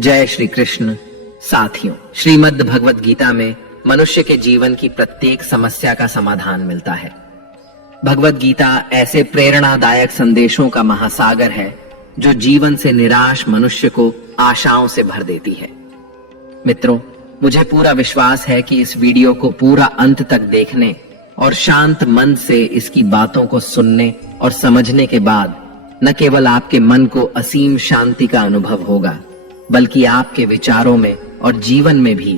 जय श्री कृष्ण। साथियों, श्रीमद् भगवद गीता में मनुष्य के जीवन की प्रत्येक समस्या का समाधान मिलता है। भगवद गीता ऐसे प्रेरणादायक संदेशों का महासागर है जो जीवन से निराश मनुष्य को आशाओं से भर देती है। मित्रों, मुझे पूरा विश्वास है कि इस वीडियो को पूरा अंत तक देखने और शांत मन से इसकी बातों को सुनने और समझने के बाद न केवल आपके मन को असीम शांति का अनुभव होगा, बल्कि आपके विचारों में और जीवन में भी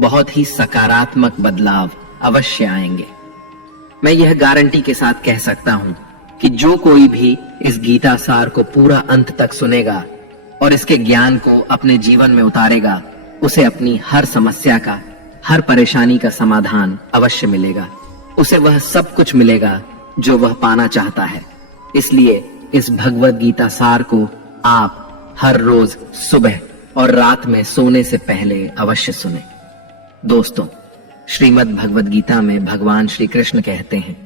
बहुत ही सकारात्मक बदलाव अवश्य आएंगे। मैं यह गारंटी के साथ कह सकता हूं कि जो कोई भी इस गीता सार को पूरा अंत तक सुनेगा और इसके ज्ञान को अपने जीवन में उतारेगा, उसे अपनी हर समस्या का, हर परेशानी का समाधान अवश्य मिलेगा। उसे वह सब कुछ मिलेगा जो वह पाना चाहता है। इसलिए इस भगवद गीता सार को आप हर रोज सुबह और रात में सोने से पहले अवश्य सुने। दोस्तों, श्रीमद् भगवद गीता में भगवान श्री कृष्ण कहते हैं,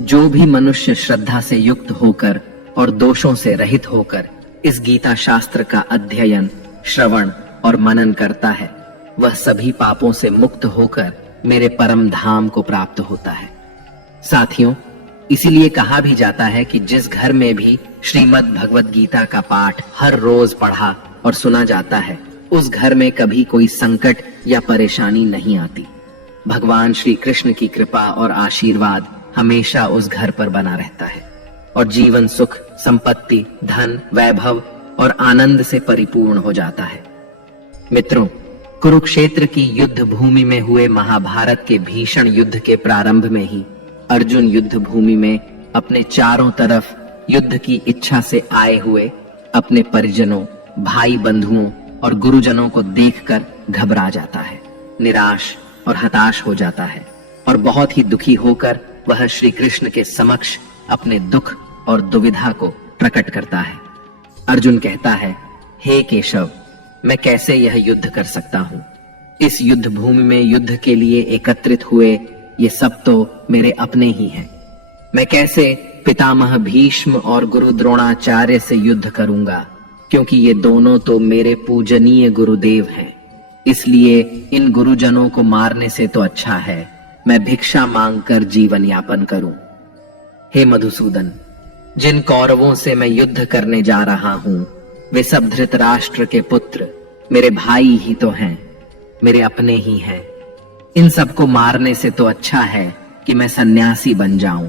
जो भी मनुष्य श्रद्धा से युक्त होकर और दोषों से रहित होकर इस गीता शास्त्र का अध्ययन, श्रवण और मनन करता है, वह सभी पापों से मुक्त होकर मेरे परम धाम को प्राप्त होता है। साथियों, इसीलिए कहा भी जाता है कि जिस घर में भी श्रीमद् भगवद गीता का पाठ हर रोज पढ़ा और सुना जाता है, उस घर में कभी कोई संकट या परेशानी नहीं आती। भगवान श्री कृष्ण की कृपा और आशीर्वाद हमेशा उस घर पर बना रहता है और जीवन सुख, संपत्ति, धन, वैभव और आनंद से परिपूर्ण हो जाता है। मित्रों, कुरुक्षेत्र की युद्ध भूमि में हुए महाभारत के भीषण युद्ध के प्रारंभ में ही अर्जुन युद्ध भूमि में अपने चारों तरफ युद्ध की इच्छा से आए हुए अपने परिजनों, भाई बंधुओं और गुरुजनों को देखकर घबरा जाता है, निराश और हताश हो जाता है और बहुत ही दुखी होकर वह श्री कृष्ण के समक्ष अपने दुख और दुविधा को प्रकट करता है। अर्जुन कहता है, हे केशव, मैं कैसे यह युद्ध कर सकता हूं? इस युद्ध भूमि में युद्ध के लिए एकत्रित हुए ये सब तो मेरे अपने ही हैं। मैं कैसे पितामह भीष्म और गुरु द्रोणाचार्य से युद्ध करूंगा, क्योंकि ये दोनों तो मेरे पूजनीय गुरुदेव हैं। इसलिए इन गुरुजनों को मारने से तो अच्छा है मैं भिक्षा मांगकर जीवन यापन करूं। हे मधुसूदन, जिन कौरवों से मैं युद्ध करने जा रहा हूं, वे सब धृतराष्ट्र के पुत्र मेरे भाई ही तो हैं, मेरे अपने ही हैं। इन सबको मारने से तो अच्छा है कि मैं सन्यासी बन जाऊं।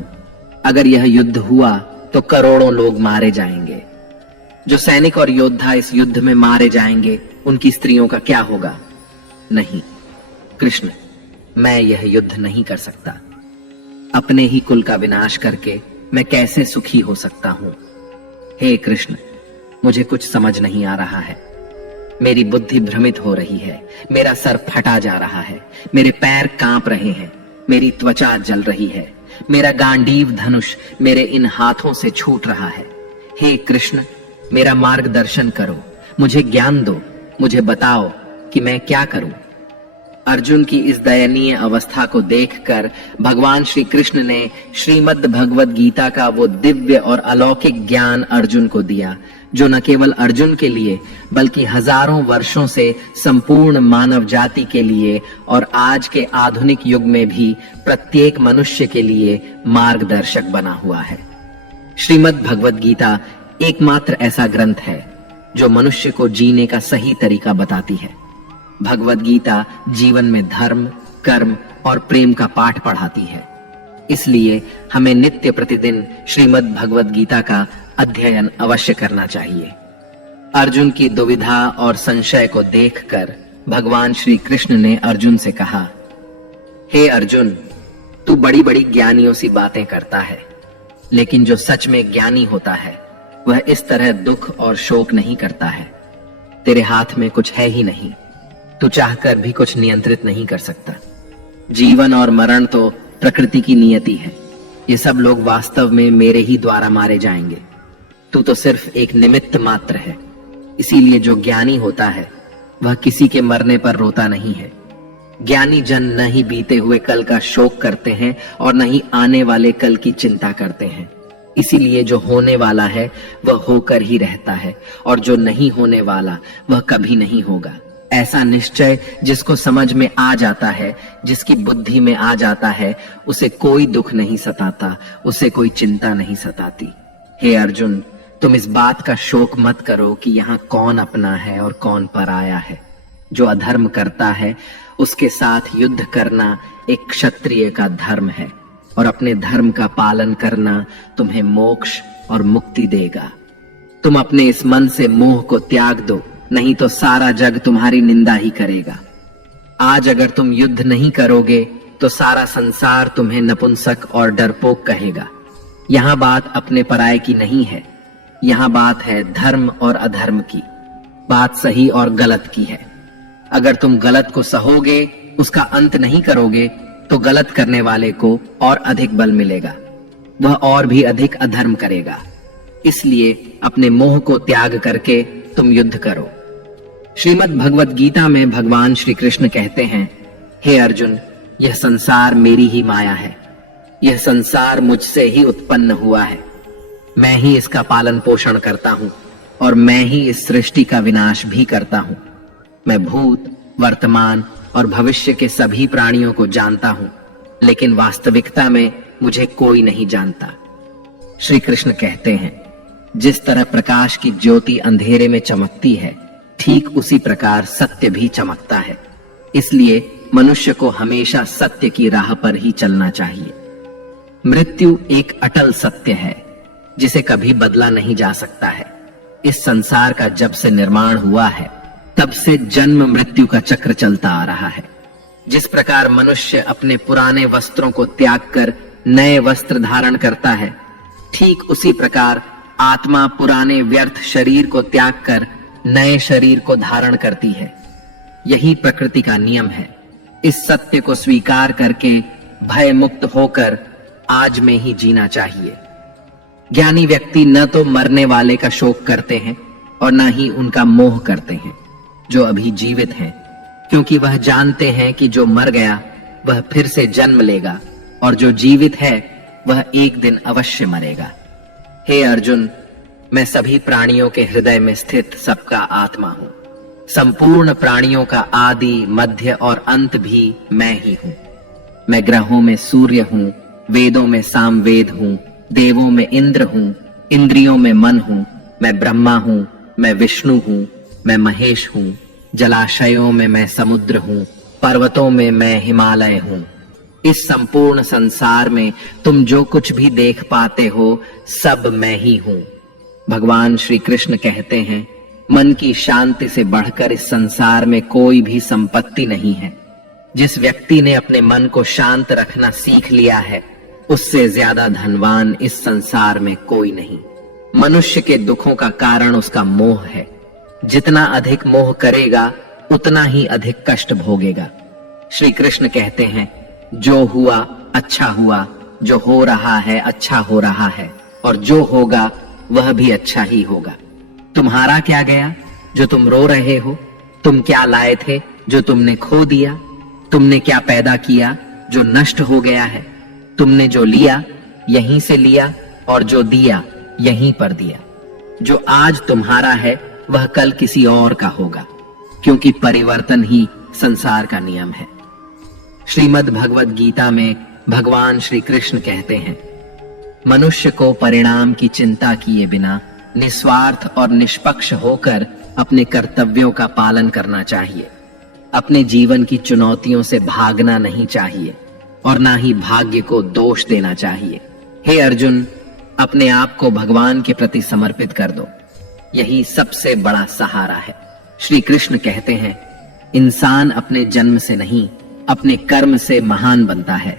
अगर यह युद्ध हुआ तो करोड़ों लोग मारे जाएंगे। जो सैनिक और योद्धा इस युद्ध में मारे जाएंगे, उनकी स्त्रियों का क्या होगा? नहीं कृष्ण, मैं यह युद्ध नहीं कर सकता। अपने ही कुल का विनाश करके मैं कैसे सुखी हो सकता हूं? हे कृष्ण, मुझे कुछ समझ नहीं आ रहा है। मेरी बुद्धि भ्रमित हो रही है, मेरा सर फटा जा रहा है, मेरे पैर कांप रहे हैं, मेरी त्वचा जल रही है, मेरा गांडीव धनुष मेरे इन हाथों से छूट रहा है। हे कृष्ण, मेरा मार्गदर्शन करो, मुझे ज्ञान दो, मुझे बताओ कि मैं क्या करूं। अर्जुन की इस दयनीय अवस्था को देखकर भगवान श्री कृष्ण ने श्रीमद् भगवद गीता का वो दिव्य और अलौकिक ज्ञान अर्जुन को दिया, जो न केवल अर्जुन के लिए बल्कि हजारों वर्षों से संपूर्ण मानव जाति के लिए और आज के आधुनिक युग में भी प्रत्येक मनुष्य के लिए मार्गदर्शक बना हुआ है। श्रीमद् भगवद गीता एकमात्र ऐसा ग्रंथ है जो मनुष्य को जीने का सही तरीका बताती है। भगवद गीता जीवन में धर्म, कर्म और प्रेम का पाठ पढ़ाती है। इसलिए हमें नित्य प्रतिदिन श्रीमद् भगवद गीता का अध्ययन अवश्य करना चाहिए। अर्जुन की दुविधा और संशय को देखकर भगवान श्री कृष्ण ने अर्जुन से कहा, हे अर्जुन, तू बड़ी बड़ी ज्ञानियों सी बातें करता है, लेकिन जो सच में ज्ञानी होता है वह इस तरह दुख और शोक नहीं करता है। तेरे हाथ में कुछ है ही नहीं, तू चाहकर भी कुछ नियंत्रित नहीं कर सकता। जीवन और मरण तो प्रकृति की नियति है। ये सब लोग वास्तव में मेरे ही द्वारा मारे जाएंगे। तू तो सिर्फ एक निमित्त मात्र है। इसीलिए जो ज्ञानी होता है वह किसी के मरने पर रोता नहीं है। ज्ञानी जन न ही बीते हुए कल का शोक करते हैं और न ही आने वाले कल की चिंता करते हैं। इसीलिए जो होने वाला है वह होकर ही रहता है, और जो नहीं होने वाला वह कभी नहीं होगा। ऐसा निश्चय जिसको समझ में आ जाता है, जिसकी बुद्धि में आ जाता है, उसे कोई दुख नहीं सताता, उसे कोई चिंता नहीं सताती। हे अर्जुन, तुम इस बात का शोक मत करो कि यहाँ कौन अपना है और कौन पराया है। जो अधर्म करता है उसके साथ युद्ध करना एक क्षत्रिय का धर्म है, और अपने धर्म का पालन करना तुम्हें मोक्ष और मुक्ति देगा। तुम अपने इस मन से मोह को त्याग दो, नहीं तो सारा जग तुम्हारी निंदा ही करेगा। आज अगर तुम युद्ध नहीं करोगे तो सारा संसार तुम्हें नपुंसक और डरपोक कहेगा। यहाँ बात अपने पराये की नहीं है, यहाँ बात है धर्म और अधर्म की, बात सही और गलत की है। अगर तुम गलत को सहोगे, उसका अंत नहीं करोगे, तो गलत करने वाले को और अधिक बल मिलेगा, वह और भी अधिक अधर्म करेगा। इसलिए अपने मोह को त्याग करके तुम युद्ध करो। श्रीमद् भगवत गीता में भगवान श्री कृष्ण कहते हैं, हे अर्जुन, यह संसार मेरी ही माया है, यह संसार मुझसे ही उत्पन्न हुआ है। मैं ही इसका पालन पोषण करता हूं और मैं ही इस सृष्टि का विनाश भी करता हूं। मैं भूत, वर्तमान और भविष्य के सभी प्राणियों को जानता हूं, लेकिन वास्तविकता में मुझे कोई नहीं जानता। श्री कृष्ण कहते हैं, जिस तरह प्रकाश की ज्योति अंधेरे में चमकती है, ठीक उसी प्रकार सत्य भी चमकता है। इसलिए मनुष्य को हमेशा सत्य की राह पर ही चलना चाहिए। मृत्यु एक अटल सत्य है जिसे कभी बदला नहीं जा सकता है। इस संसार का जब से निर्माण हुआ है, तब से जन्म मृत्यु का चक्र चलता आ रहा है। जिस प्रकार मनुष्य अपने पुराने वस्त्रों को त्याग कर नए वस्त्र धारण करता है, ठीक उसी प्रकार आत्मा पुराने व्यर्थ शरीर को त्याग कर नए शरीर को धारण करती है। यही प्रकृति का नियम है। इस सत्य को स्वीकार करके भय मुक्त होकर आज में ही जीना चाहिए। ज्ञानी व्यक्ति न तो मरने वाले का शोक करते हैं और न ही उनका मोह करते हैं जो अभी जीवित हैं, क्योंकि वह जानते हैं कि जो मर गया वह फिर से जन्म लेगा और जो जीवित है वह एक दिन अवश्य मरेगा। हे अर्जुन, मैं सभी प्राणियों के हृदय में स्थित सबका आत्मा हूं। संपूर्ण प्राणियों का आदि, मध्य और अंत भी मैं ही हूं। मैं ग्रहों में सूर्य हूं, वेदों में सामवेद हूं, देवों में इंद्र हूं, इंद्रियों में मन हूं। मैं ब्रह्मा हूं, मैं विष्णु हूं, मैं महेश हूं। जलाशयों में मैं समुद्र हूं, पर्वतों में मैं हिमालय हूं। इस संपूर्ण संसार में तुम जो कुछ भी देख पाते हो सब मैं ही हूं। भगवान श्री कृष्ण कहते हैं, मन की शांति से बढ़कर इस संसार में कोई भी संपत्ति नहीं है। जिस व्यक्ति ने अपने मन को शांत रखना सीख लिया है, उससे ज्यादा धनवान इस संसार में कोई नहीं। मनुष्य के दुखों का कारण उसका मोह है। जितना अधिक मोह करेगा उतना ही अधिक कष्ट भोगेगा। श्री कृष्ण कहते हैं, जो हुआ अच्छा हुआ, जो हो रहा है अच्छा हो रहा है, और जो होगा वह भी अच्छा ही होगा। तुम्हारा क्या गया जो तुम रो रहे हो? तुम क्या लाए थे जो तुमने खो दिया? तुमने क्या पैदा किया जो नष्ट हो गया है? तुमने जो लिया यहीं से लिया और जो दिया यहीं पर दिया। जो आज तुम्हारा है वह कल किसी और का होगा, क्योंकि परिवर्तन ही संसार का नियम है। श्रीमद् भगवत गीता में भगवान श्री कृष्ण कहते हैं, मनुष्य को परिणाम की चिंता किए बिना निस्वार्थ और निष्पक्ष होकर अपने कर्तव्यों का पालन करना चाहिए। अपने जीवन की चुनौतियों से भागना नहीं चाहिए और ना ही भाग्य को दोष देना चाहिए। हे अर्जुन, अपने आप को भगवान के प्रति समर्पित कर दो, यही सबसे बड़ा सहारा है। श्री कृष्ण कहते हैं, इंसान अपने जन्म से नहीं अपने कर्म से महान बनता है।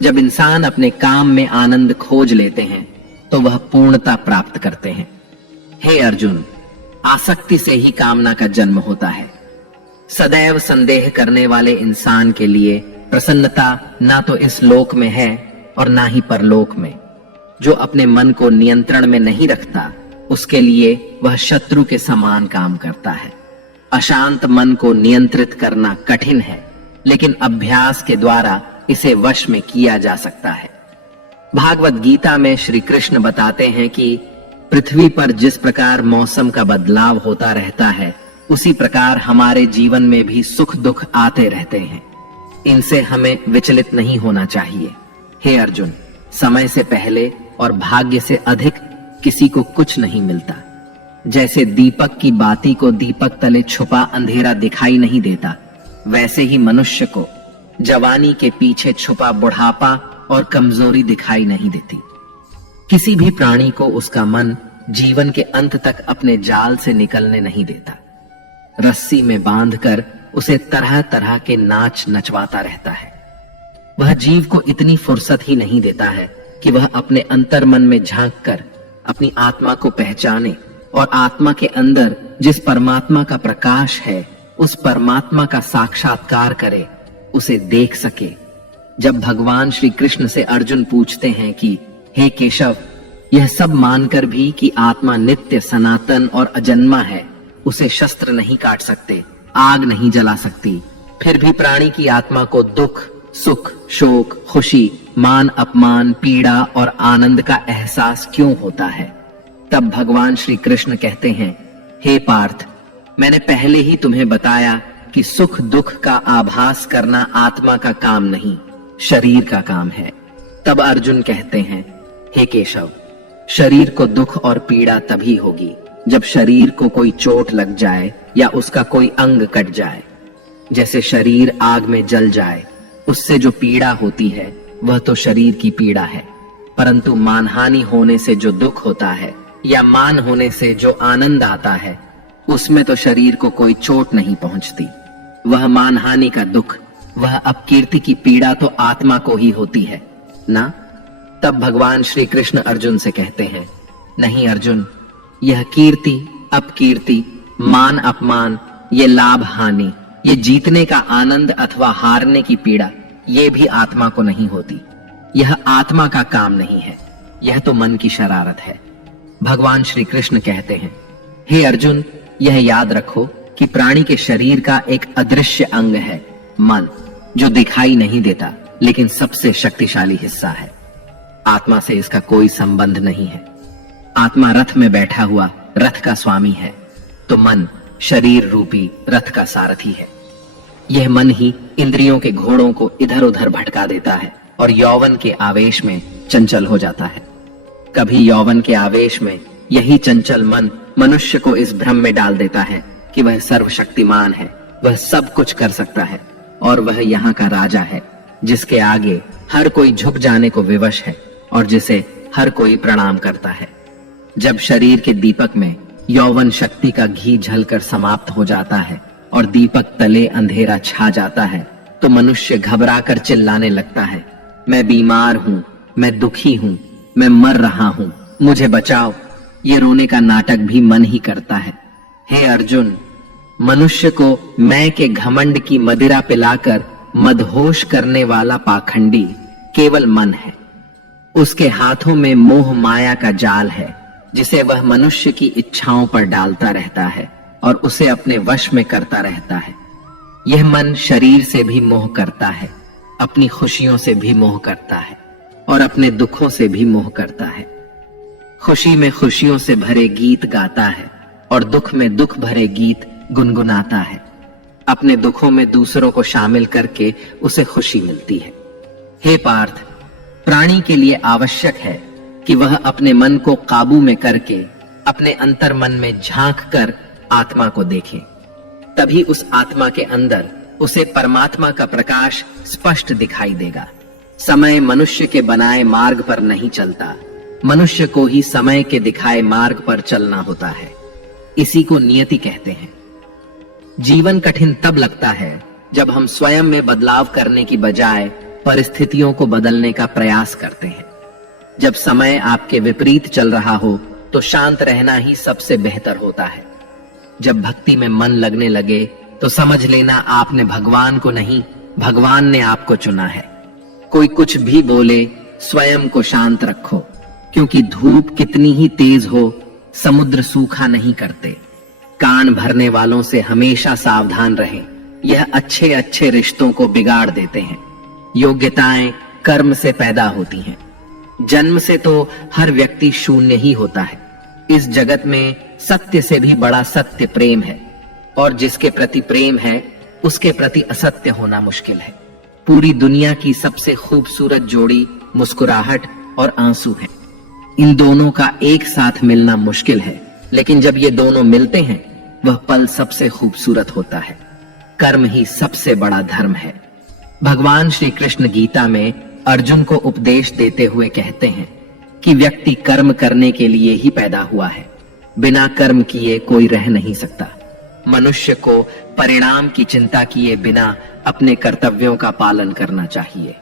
जब इंसान अपने काम में आनंद खोज लेते हैं तो वह पूर्णता प्राप्त करते हैं। हे अर्जुन, आसक्ति से ही कामना का जन्म होता है। सदैव संदेह करने वाले इंसान के लिए प्रसन्नता ना तो इस लोक में है और ना ही परलोक में। जो अपने मन को नियंत्रण में नहीं रखता, उसके लिए वह शत्रु के समान काम करता है। अशांत मन को नियंत्रित करना कठिन है, लेकिन अभ्यास के द्वारा इसे वश में किया जा सकता है। भागवत गीता में श्री कृष्ण बताते हैं कि पृथ्वी पर जिस प्रकार मौसम का बदलाव होता रहता है, उसी प्रकार हमारे जीवन में भी सुख दुख आते रहते हैं। इनसे हमें विचलित नहीं होना चाहिए। हे अर्जुन, समय से पहले और भाग्य से अधिक किसी को कुछ नहीं मिलता। जैसे दीपक की बाती को दीपक तले छुपा अंधेरा दिखाई नहीं देता, वैसे ही मनुष्य को जवानी के पीछे छुपा बुढ़ापा और कमजोरी दिखाई नहीं देती। किसी भी प्राणी को उसका मन जीवन के अंत तक अपने जाल से निकलने नहीं देता। रस्सी में बांधकर उसे तरह तरह के नाच नचवाता रहता है। वह जीव को इतनी फुर्सत ही नहीं देता है कि वह अपने अंतर मन में झांक कर अपनी आत्मा को पहचाने और आत्मा के अंदर जिस परमात्मा का प्रकाश है, उस परमात्मा का साक्षात्कार करे, उसे देख सके। जब भगवान श्री कृष्ण से अर्जुन पूछते हैं कि हे केशव, यह सब मानकर भी कि आत्मा नित्य सनातन और अजन्मा है, उसे शस्त्र नहीं काट सकते, आग नहीं जला सकती, फिर भी प्राणी की आत्मा को दुख, सुख, शोक, खुशी, मान अपमान, पीड़ा और आनंद का एहसास क्यों होता है? तब भगवान श्री कृष्ण कहते हैं, हे पार्थ, मैंने पहले ही तुम्हें बताया कि सुख दुख का आभास करना आत्मा का काम नहीं, शरीर का काम है। तब अर्जुन कहते हैं, हे केशव, शरीर को दुख और पीड़ा तभी होगी जब शरीर को कोई चोट लग जाए या उसका कोई अंग कट जाए। जैसे शरीर आग में जल जाए, उससे जो पीड़ा होती है वह तो शरीर की पीड़ा है, परंतु मानहानि होने से जो दुख होता है या मान होने से जो आनंद आता है, उसमें तो शरीर को कोई चोट नहीं पहुंचती। वह मानहानि का दुख, वह अपकीर्ति की पीड़ा तो आत्मा को ही होती है ना? तब भगवान श्री कृष्ण अर्जुन से कहते हैं, नहीं अर्जुन, यह कीर्ति अपकीर्ति, मान अपमान, ये लाभ हानि, ये जीतने का आनंद अथवा हारने की पीड़ा, ये भी आत्मा को नहीं होती। यह आत्मा का काम नहीं है, यह तो मन की शरारत है। भगवान श्री कृष्ण कहते हैं, हे अर्जुन, यह याद रखो कि प्राणी के शरीर का एक अदृश्य अंग है, मन, जो दिखाई नहीं देता लेकिन सबसे शक्तिशाली हिस्सा है। आत्मा से इसका कोई संबंध नहीं है। आत्मा रथ में बैठा हुआ रथ का स्वामी है, तो मन शरीर रूपी रथ का सारथी है। यह मन ही इंद्रियों के घोड़ों को इधर उधर भटका देता है और यौवन के आवेश में चंचल हो जाता है। कभी यौवन के आवेश में यही चंचल मन मनुष्य को इस भ्रम में डाल देता है कि वह सर्वशक्तिमान है, वह सब कुछ कर सकता है और वह यहाँ का राजा है, जिसके आगे हर कोई झुक जाने को विवश है और जिसे हर कोई प्रणाम करता है। जब शरीर के दीपक में यौवन शक्ति का घी झलकर समाप्त हो जाता है और दीपक तले अंधेरा छा जाता है, तो मनुष्य घबराकर चिल्लाने लगता है, मैं बीमार हूँ, मैं दुखी हूँ, मैं मर रहा हूँ, मुझे बचाओ। ये रोने का नाटक भी मन ही करता है। हे अर्जुन, मनुष्य को मैं के घमंड की मदिरा पिलाकर मदहोश करने वाला पाखंडी केवल मन है। उसके हाथों में मोह माया का जाल है, जिसे वह मनुष्य की इच्छाओं पर डालता रहता है और उसे अपने वश में करता रहता है। यह मन शरीर से भी मोह करता है, अपनी खुशियों से भी मोह करता है और अपने दुखों से भी मोह करता है। खुशी में खुशियों से भरे गीत गाता है और दुख में दुख भरे गीत गुनगुनाता है। अपने दुखों में दूसरों को शामिल करके उसे खुशी मिलती है। हे पार्थ, प्राणी के लिए आवश्यक है कि वह अपने मन को काबू में करके अपने अंतर मन में झांक कर आत्मा को देखे। तभी उस आत्मा के अंदर उसे परमात्मा का प्रकाश स्पष्ट दिखाई देगा। समय मनुष्य के बनाए मार्ग पर नहीं चलता, मनुष्य को ही समय के दिखाए मार्ग पर चलना होता है। इसी को नियति कहते हैं। जीवन कठिन तब लगता है जब हम स्वयं में बदलाव करने की बजाय परिस्थितियों को बदलने का प्रयास करते हैं। जब समय आपके विपरीत चल रहा हो तो शांत रहना ही सबसे बेहतर होता है। जब भक्ति में मन लगने लगे तो समझ लेना आपने भगवान को नहीं, भगवान ने आपको चुना है। कोई कुछ भी बोले, स्वयं को शांत रखो, क्योंकि धूप कितनी ही तेज हो, समुद्र सूखा नहीं करते। कान भरने वालों से हमेशा सावधान रहें, यह अच्छे अच्छे रिश्तों को बिगाड़ देते हैं। योग्यताएं कर्म से पैदा होती हैं। जन्म से तो हर व्यक्ति शून्य ही होता है। इस जगत में सत्य से भी बड़ा सत्य प्रेम है, और जिसके प्रति प्रेम है उसके प्रति असत्य होना मुश्किल है। पूरी दुनिया की सबसे खूबसूरत जोड़ी मुस्कुराहट और आंसू है। इन दोनों का एक साथ मिलना मुश्किल है, लेकिन जब ये दोनों मिलते हैं वह पल सबसे खूबसूरत होता है। कर्म ही सबसे बड़ा धर्म है। भगवान श्री कृष्ण गीता में अर्जुन को उपदेश देते हुए कहते हैं कि व्यक्ति कर्म करने के लिए ही पैदा हुआ है, बिना कर्म किए कोई रह नहीं सकता। मनुष्य को परिणाम की चिंता किए बिना अपने कर्तव्यों का पालन करना चाहिए।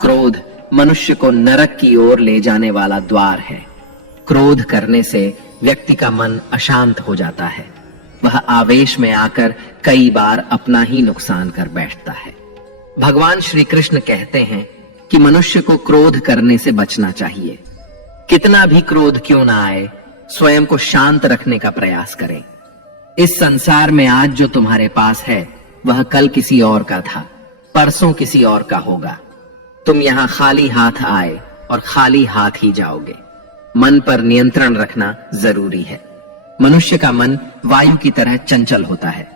क्रोध मनुष्य को नरक की ओर ले जाने वाला द्वार है। क्रोध करने से व्यक्ति का मन अशांत हो जाता है। वह आवेश में आकर कई बार अपना ही नुकसान कर बैठता है। भगवान श्री कृष्ण कहते हैं कि मनुष्य को क्रोध करने से बचना चाहिए। कितना भी क्रोध क्यों ना आए, स्वयं को शांत रखने का प्रयास करें। इस संसार में आज जो तुम्हारे पास है वह कल किसी और का था, परसों किसी और का होगा। तुम यहां खाली हाथ आए और खाली हाथ ही जाओगे। मन पर नियंत्रण रखना जरूरी है। मनुष्य का मन वायु की तरह चंचल होता है।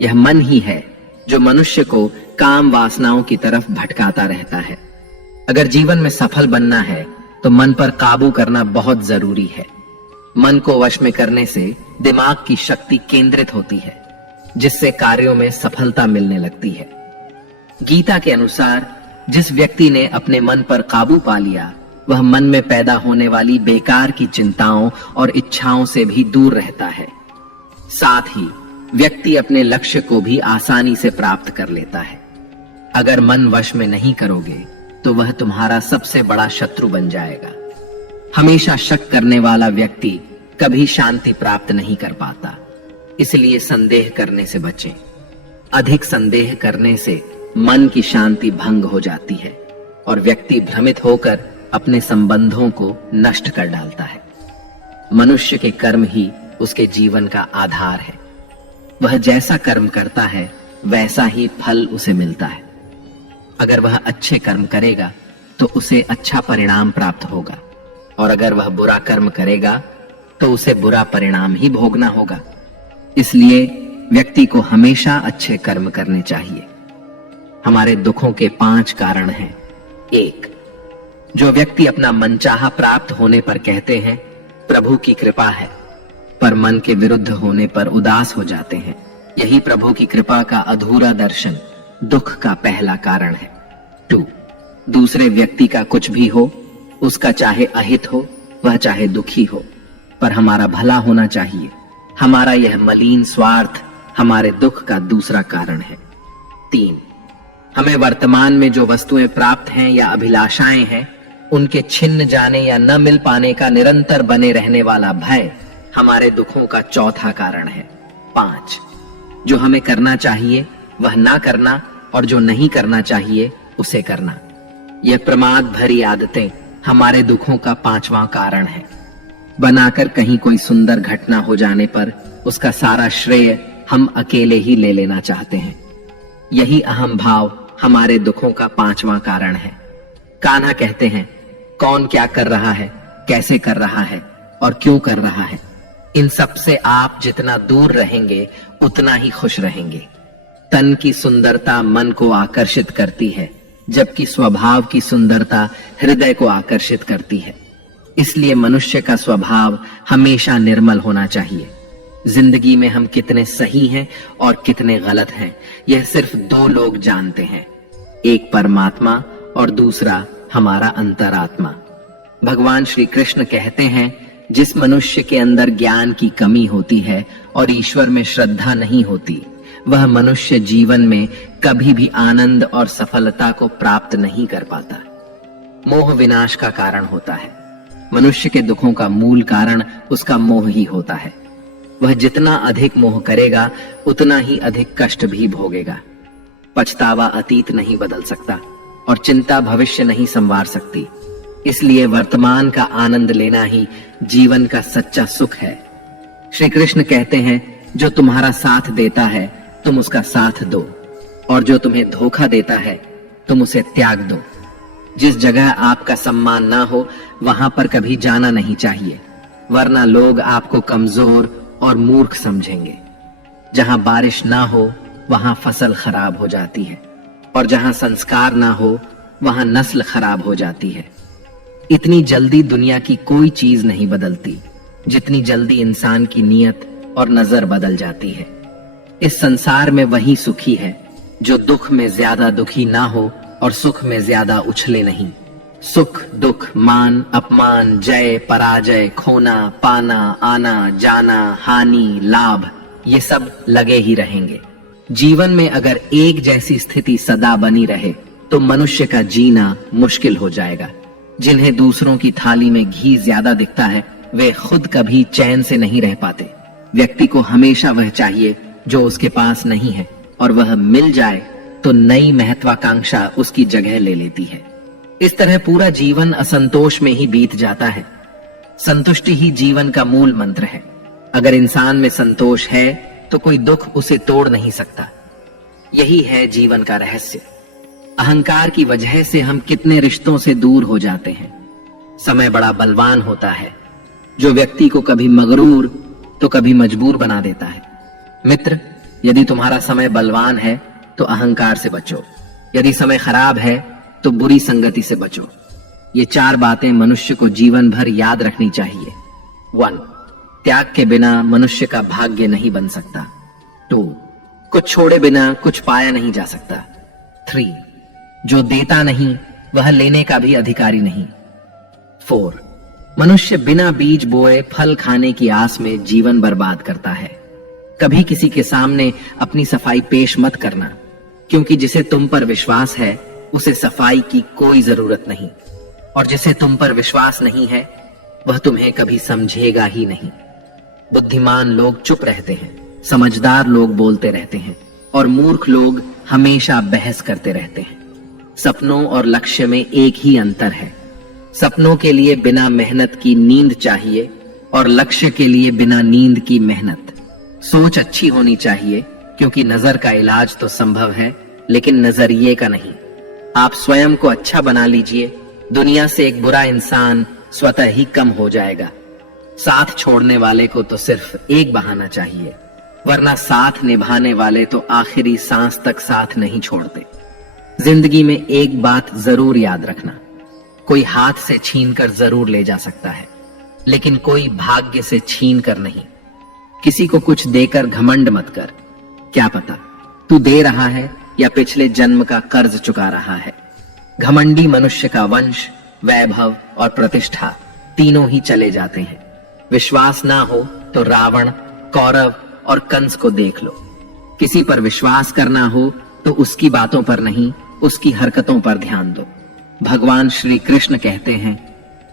यह मन ही है जो मनुष्य को काम वासनाओं की तरफ भटकाता रहता है। अगर जीवन में सफल बनना है तो मन पर काबू करना बहुत जरूरी है। मन को वश में करने से दिमाग की शक्ति केंद्रित होती है, जिससे कार्यों में सफलता मिलने लगती है। गीता के अनुसार जिस व्यक्ति ने अपने मन पर काबू पा लिया वह मन में पैदा होने वाली बेकार की चिंताओं और इच्छाओं से भी दूर रहता है। साथ ही व्यक्ति अपने लक्ष्य को भी आसानी से प्राप्त कर लेता है। अगर मन वश में नहीं करोगे तो वह तुम्हारा सबसे बड़ा शत्रु बन जाएगा। हमेशा शक करने वाला व्यक्ति कभी शांति प्राप्त नहीं कर पाता। इसलिए संदेह करने से बचें। अधिक संदेह करने से मन की शांति भंग हो जाती है और व्यक्ति भ्रमित होकर अपने संबंधों को नष्ट कर डालता है। मनुष्य के कर्म ही उसके जीवन का आधार है। वह जैसा कर्म करता है वैसा ही फल उसे मिलता है। अगर वह अच्छे कर्म करेगा तो उसे अच्छा परिणाम प्राप्त होगा, और अगर वह बुरा कर्म करेगा तो उसे बुरा परिणाम ही भोगना होगा। इसलिए व्यक्ति को हमेशा अच्छे कर्म करने चाहिए। हमारे दुखों के 5 कारण हैं। 1. जो व्यक्ति अपना मनचाहा प्राप्त होने पर कहते हैं प्रभु की कृपा है, पर मन के विरुद्ध होने पर उदास हो जाते हैं, यही प्रभु की कृपा का अधूरा दर्शन दुख का पहला कारण है। 2. दूसरे व्यक्ति का कुछ भी हो, उसका चाहे अहित हो वह चाहे दुखी हो, पर हमारा भला होना चाहिए। हमारा यह मलिन स्वार्थ हमारे दुख का दूसरा कारण है। 3. हमें वर्तमान में जो वस्तुएं प्राप्त हैं या अभिलाषाएं हैं उनके छिन्न जाने या न मिल पाने का निरंतर बने रहने वाला भय हमारे दुखों का चौथा कारण है। 5. जो हमें करना चाहिए वह ना करना और जो नहीं करना चाहिए उसे करना। यह प्रमाद भरी आदतें हमारे दुखों का 5वां कारण है। बनाकर कहीं कोई सुंदर घटना हो जाने पर उसका सारा श्रेय हम अकेले ही ले लेना चाहते हैं। यही अहम भाव हमारे दुखों का 5वां कारण है। कान्हा कहते हैं कौन क्या कर रहा है, कैसे कर रहा है और क्यों कर रहा है, इन सब से आप जितना दूर रहेंगे उतना ही खुश रहेंगे। तन की सुंदरता मन को आकर्षित करती है, जबकि स्वभाव की सुंदरता हृदय को आकर्षित करती है। इसलिए मनुष्य का स्वभाव हमेशा निर्मल होना चाहिए। जिंदगी में हम कितने सही हैं और कितने गलत हैं यह सिर्फ 2 लोग जानते हैं, एक परमात्मा और दूसरा हमारा अंतरात्मा। भगवान श्री कृष्ण कहते हैं जिस मनुष्य के अंदर ज्ञान की कमी होती है और ईश्वर में श्रद्धा नहीं होती वह मनुष्य जीवन में कभी भी आनंद और सफलता को प्राप्त नहीं कर पाता। मोह विनाश का कारण होता है। मनुष्य के दुखों का मूल कारण उसका मोह ही होता है। वह जितना अधिक मोह करेगा उतना ही अधिक कष्ट भी भोगेगा। पछतावा अतीत नहीं बदल सकता और चिंता भविष्य नहीं संवार सकती। इसलिए वर्तमान का आनंद लेना ही जीवन का सच्चा सुख है। श्री कृष्ण कहते हैं जो तुम्हारा साथ देता है तुम उसका साथ दो, और जो तुम्हें धोखा देता है तुम उसे त्याग दो। जिस जगह आपका सम्मान ना हो वहां पर कभी जाना नहीं चाहिए, वरना लोग आपको कमजोर और मूर्ख समझेंगे। जहां बारिश ना हो वहां फसल खराब हो जाती है, और जहां संस्कार ना हो वहां नस्ल खराब हो जाती है। इतनी जल्दी दुनिया की कोई चीज नहीं बदलती जितनी जल्दी इंसान की नीयत और नजर बदल जाती है। इस संसार में वही सुखी है जो दुख में ज्यादा दुखी ना हो और सुख में ज्यादा उछले नहीं। सुख दुख, मान अपमान, जय पराजय, खोना पाना, आना जाना, हानि लाभ, ये सब लगे ही रहेंगे। जीवन में अगर एक जैसी स्थिति सदा बनी रहे तो मनुष्य का जीना मुश्किल हो जाएगा। जिन्हें दूसरों की थाली में घी ज्यादा दिखता है वे खुद कभी चैन से नहीं रह पाते। व्यक्ति को हमेशा वह चाहिए जो उसके पास नहीं है, और वह मिल जाए तो नई महत्वाकांक्षा उसकी जगह ले लेती है। इस तरह पूरा जीवन असंतोष में ही बीत जाता है। संतुष्टि ही जीवन का मूल मंत्र है। अगर इंसान में संतोष है तो कोई दुख उसे तोड़ नहीं सकता। यही है जीवन का रहस्य। अहंकार की वजह से हम कितने रिश्तों से दूर हो जाते हैं। समय बड़ा बलवान होता है जो व्यक्ति को कभी मगरूर तो कभी मजबूर बना देता है। मित्र, यदि तुम्हारा समय बलवान है तो अहंकार से बचो, यदि समय खराब है तो बुरी संगति से बचो। ये 4 बातें मनुष्य को जीवन भर याद रखनी चाहिए। 1. त्याग के बिना मनुष्य का भाग्य नहीं बन सकता। 2. कुछ छोड़े बिना कुछ पाया नहीं जा सकता। 3. जो देता नहीं वह लेने का भी अधिकारी नहीं। 4. मनुष्य बिना बीज बोए फल खाने की आस में जीवन बर्बाद करता है। कभी किसी के सामने अपनी सफाई पेश मत करना, क्योंकि जिसे तुम पर विश्वास है उसे सफाई की कोई जरूरत नहीं, और जिसे तुम पर विश्वास नहीं है वह तुम्हें कभी समझेगा ही नहीं। बुद्धिमान लोग चुप रहते हैं, समझदार लोग बोलते रहते हैं, और मूर्ख लोग हमेशा बहस करते रहते हैं। सपनों और लक्ष्य में एक ही अंतर है। सपनों के लिए बिना मेहनत की नींद चाहिए, और लक्ष्य के लिए बिना नींद की मेहनत। सोच अच्छी होनी चाहिए, क्योंकि नजर का इलाज तो संभव है लेकिन नजरिए का नहीं। आप स्वयं को अच्छा बना लीजिए, दुनिया से एक बुरा इंसान स्वतः ही कम हो जाएगा। साथ छोड़ने वाले को तो सिर्फ एक बहाना चाहिए, वरना साथ निभाने वाले तो आखिरी सांस तक साथ नहीं छोड़ते। जिंदगी में एक बात जरूर याद रखना, कोई हाथ से छीन कर जरूर ले जा सकता है, लेकिन कोई भाग्य से छीन कर नहीं। किसी को कुछ देकर घमंड मत कर, क्या पता तू दे रहा है या पिछले जन्म का कर्ज चुका रहा है। घमंडी मनुष्य का वंश, वैभव और प्रतिष्ठा तीनों ही चले जाते हैं। विश्वास ना हो तो रावण, कौरव और कंस को देख लो। किसी पर विश्वास करना हो तो उसकी बातों पर नहीं, उसकी हरकतों पर ध्यान दो। भगवान श्री कृष्ण कहते हैं,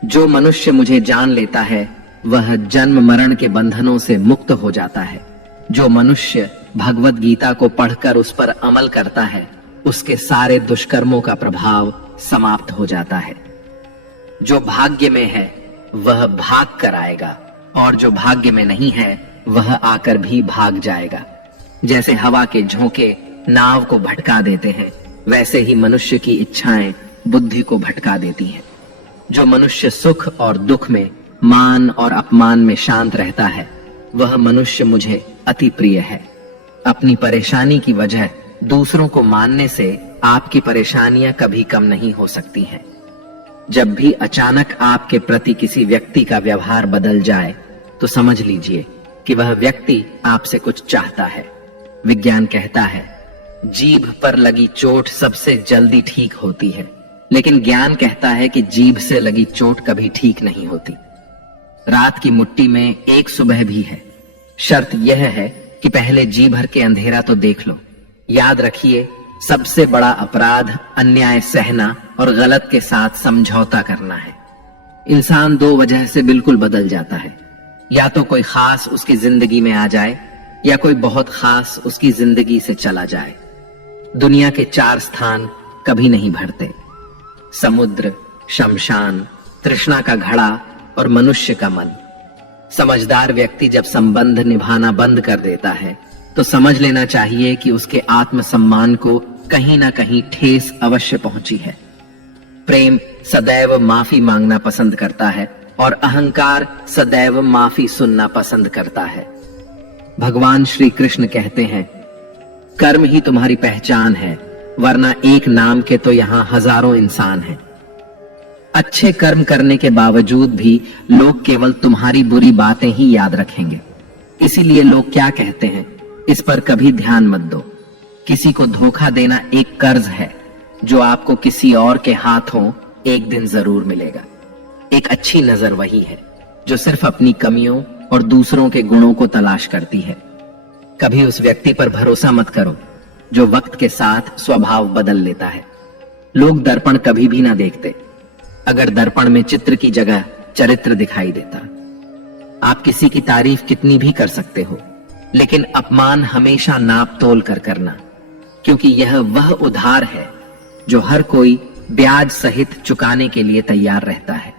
जो मनुष्य मुझे जान लेता है वह जन्म मरण के बंधनों से मुक्त हो जाता है। जो मनुष्य भगवत गीता को पढ़कर उस पर अमल करता है उसके सारे दुष्कर्मों का प्रभाव समाप्त हो जाता है। जो भाग्य में है वह भाग कर आएगा, और जो भाग्य में नहीं है वह आकर भी भाग जाएगा। जैसे हवा के झोंके नाव को भटका देते हैं, वैसे ही मनुष्य की इच्छाएं बुद्धि को भटका देती हैं। जो मनुष्य सुख और दुख में, मान और अपमान में शांत रहता है वह मनुष्य मुझे अति प्रिय है। अपनी परेशानी की वजह दूसरों को मानने से आपकी परेशानियां कभी कम नहीं हो सकती हैं। जब भी अचानक आपके प्रति किसी व्यक्ति का व्यवहार बदल जाए तो समझ लीजिए कि वह व्यक्ति आपसे कुछ चाहता है। विज्ञान कहता है, जीभ पर लगी चोट सबसे जल्दी ठीक होती है, लेकिन ज्ञान कहता है कि जीभ से लगी चोट कभी ठीक नहीं होती। रात की मुट्ठी में एक सुबह भी है। शर्त यह है कि पहले जी भर के अंधेरा तो देख लो। याद रखिए, सबसे बड़ा अपराध अन्याय सहना और गलत के साथ समझौता करना है। इंसान 2 वजह से बिल्कुल बदल जाता है, या तो कोई खास उसकी जिंदगी में आ जाए या कोई बहुत खास उसकी जिंदगी से चला जाए। दुनिया के 4 स्थान कभी नहीं भरते, समुद्र, शमशान, तृष्णा का घड़ा और मनुष्य का मन। समझदार व्यक्ति जब संबंध निभाना बंद कर देता है तो समझ लेना चाहिए कि उसके आत्मसम्मान को कहीं ना कहीं ठेस अवश्य पहुंची है। प्रेम सदैव माफी मांगना पसंद करता है और अहंकार सदैव माफी सुनना पसंद करता है। भगवान श्री कृष्ण कहते हैं, कर्म ही तुम्हारी पहचान है, वरना एक नाम के तो यहां हजारों इंसान हैं। अच्छे कर्म करने के बावजूद भी लोग केवल तुम्हारी बुरी बातें ही याद रखेंगे। इसीलिए लोग क्या कहते हैं, इस पर कभी ध्यान मत दो। किसी को धोखा देना एक कर्ज है जो आपको किसी और के हाथों एक दिन जरूर मिलेगा। एक अच्छी नजर वही है जो सिर्फ अपनी कमियों और दूसरों के गुणों को तलाश करती है। कभी उस व्यक्ति पर भरोसा मत करो जो वक्त के साथ स्वभाव बदल लेता है। लोग दर्पण कभी भी ना देखते, अगर दर्पण में चित्र की जगह चरित्र दिखाई देता। आप किसी की तारीफ कितनी भी कर सकते हो, लेकिन अपमान हमेशा नाप तोल कर करना, क्योंकि यह वह उधार है जो हर कोई ब्याज सहित चुकाने के लिए तैयार रहता है।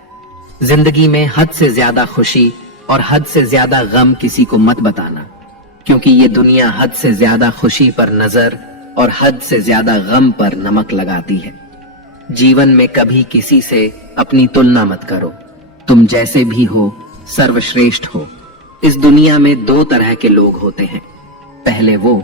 जिंदगी में हद से ज्यादा खुशी और हद से ज्यादा गम किसी को मत बताना, क्योंकि ये दुनिया हद से ज्यादा खुशी पर नजर और हद से ज्यादा गम पर नमक लगाती है। जीवन में कभी किसी से अपनी तुलना मत करो। तुम जैसे भी हो सर्वश्रेष्ठ हो। इस दुनिया में दो तरह के लोग होते हैं। पहले वो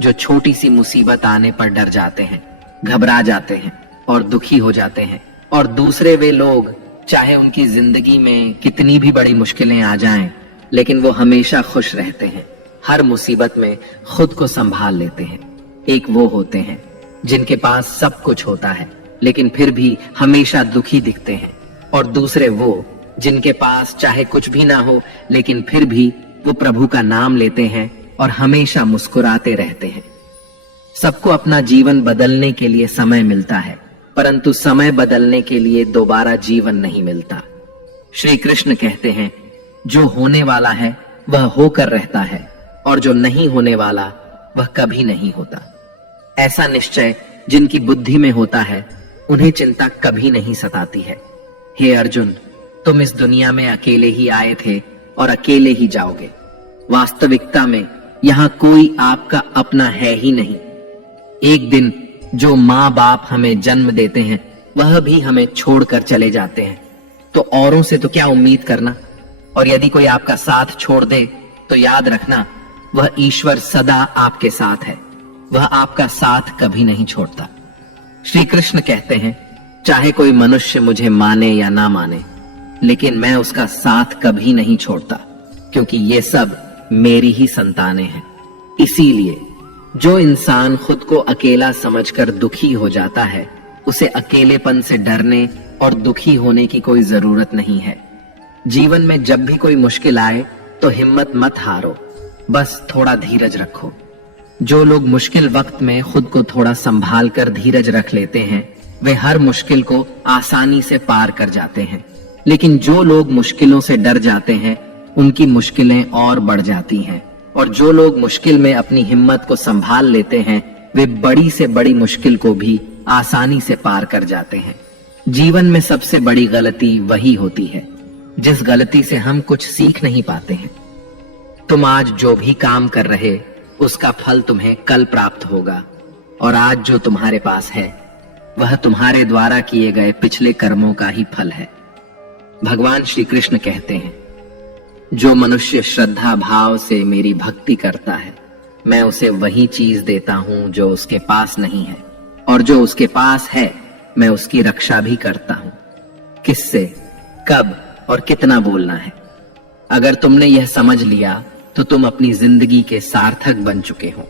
जो छोटी सी मुसीबत आने पर डर जाते हैं, घबरा जाते हैं और दुखी हो जाते हैं, और दूसरे वे लोग चाहे उनकी जिंदगी में कितनी भी बड़ी मुश्किलें आ जाएं, लेकिन वो हमेशा खुश रहते हैं, हर मुसीबत में खुद को संभाल लेते हैं। एक वो होते हैं जिनके पास सब कुछ होता है लेकिन फिर भी हमेशा दुखी दिखते हैं, और दूसरे वो जिनके पास चाहे कुछ भी ना हो लेकिन फिर भी वो प्रभु का नाम लेते हैं और हमेशा मुस्कुराते रहते हैं। सबको अपना जीवन बदलने के लिए समय मिलता है, परंतु समय बदलने के लिए दोबारा जीवन नहीं मिलता। श्री कृष्ण कहते हैं, जो होने वाला है वह होकर रहता है और जो नहीं होने वाला वह कभी नहीं होता। ऐसा निश्चय जिनकी बुद्धि में होता है उन्हें चिंता कभी नहीं सताती है। हे अर्जुन, तुम इस दुनिया में अकेले ही आए थे और अकेले ही जाओगे। वास्तविकता में यहाँ कोई आपका अपना है ही नहीं। एक दिन जो माँ बाप हमें जन्म देते हैं वह भी हमें छोड़कर चले जाते हैं, तो औरों से तो क्या उम्मीद करना। और यदि कोई आपका साथ छोड़ दे तो याद रखना, वह ईश्वर सदा आपके साथ है, वह आपका साथ कभी नहीं छोड़ता। श्री कृष्ण कहते हैं, चाहे कोई मनुष्य मुझे माने या ना माने, लेकिन मैं उसका साथ कभी नहीं छोड़ता, क्योंकि ये सब मेरी ही संतानें हैं। इसीलिए जो इंसान खुद को अकेला समझकर दुखी हो जाता है, उसे अकेलेपन से डरने और दुखी होने की कोई जरूरत नहीं है। जीवन में जब भी कोई मुश्किल आए तो हिम्मत मत हारो, बस थोड़ा धीरज रखो। जो लोग मुश्किल वक्त में खुद को थोड़ा संभाल कर धीरज रख लेते हैं, वे हर मुश्किल को आसानी से पार कर जाते हैं। लेकिन जो लोग मुश्किलों से डर जाते हैं, उनकी मुश्किलें और बढ़ जाती हैं। और जो लोग मुश्किल में अपनी हिम्मत को संभाल लेते हैं, वे बड़ी से बड़ी मुश्किल को भी आसानी से पार कर जाते हैं। जीवन में सबसे बड़ी गलती वही होती है जिस गलती से हम कुछ सीख नहीं पाते हैं। तुम आज जो भी काम कर रहे, उसका फल तुम्हें कल प्राप्त होगा, और आज जो तुम्हारे पास है वह तुम्हारे द्वारा किए गए पिछले कर्मों का ही फल है। भगवान श्री कृष्ण कहते हैं, जो मनुष्य श्रद्धा भाव से मेरी भक्ति करता है, मैं उसे वही चीज देता हूं जो उसके पास नहीं है, और जो उसके पास है मैं उसकी रक्षा भी करता हूं। किससे, कब और कितना बोलना है। अगर तुमने यह समझ लिया तो तुम अपनी जिंदगी के सार्थक बन चुके हो।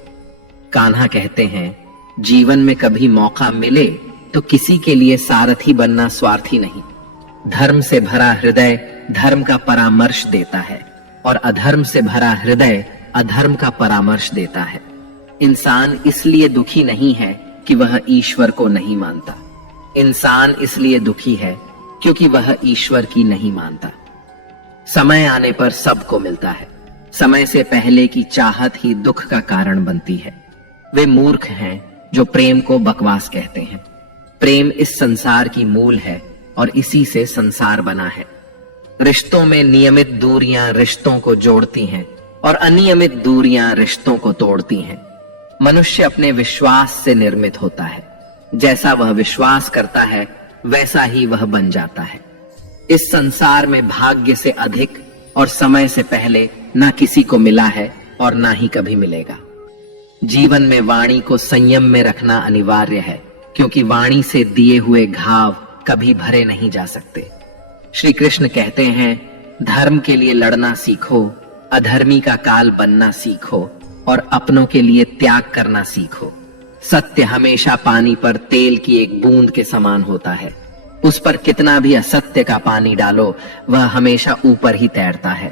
कान्हा कहते हैं, जीवन में कभी मौका मिले तो किसी के लिए सारथी बनना स्वार्थी नहीं। धर्म से भरा हृदय धर्म का परामर्श देता है, और अधर्म से भरा हृदय अधर्म का परामर्श देता है। इंसान इसलिए दुखी नहीं है कि वह ईश्वर को नहीं मानता। इंसान इसलिए दुखी है क्योंकि वह ईश्वर की नहीं मानता। समय आने पर सबको मिलता है। समय से पहले की चाहत ही दुख का कारण बनती है। वे मूर्ख हैं जो प्रेम को बकवास कहते हैं। प्रेम इस संसार की मूल है और इसी से संसार बना है। रिश्तों में नियमित दूरियां रिश्तों को जोड़ती हैं और अनियमित दूरियां रिश्तों को तोड़ती हैं। मनुष्य अपने विश्वास से निर्मित होता है। जैसा वह विश्वास करता है वैसा ही वह बन जाता है। इस संसार में भाग्य से अधिक और समय से पहले ना किसी को मिला है और ना ही कभी मिलेगा। जीवन में वाणी को संयम में रखना अनिवार्य है, क्योंकि वाणी से दिए हुए घाव कभी भरे नहीं जा सकते। श्री कृष्ण कहते हैं, धर्म के लिए लड़ना सीखो, अधर्मी का काल बनना सीखो और अपनों के लिए त्याग करना सीखो। सत्य हमेशा पानी पर तेल की एक बूंद के समान होता है। उस पर कितना भी असत्य का पानी डालो, वह हमेशा ऊपर ही तैरता है।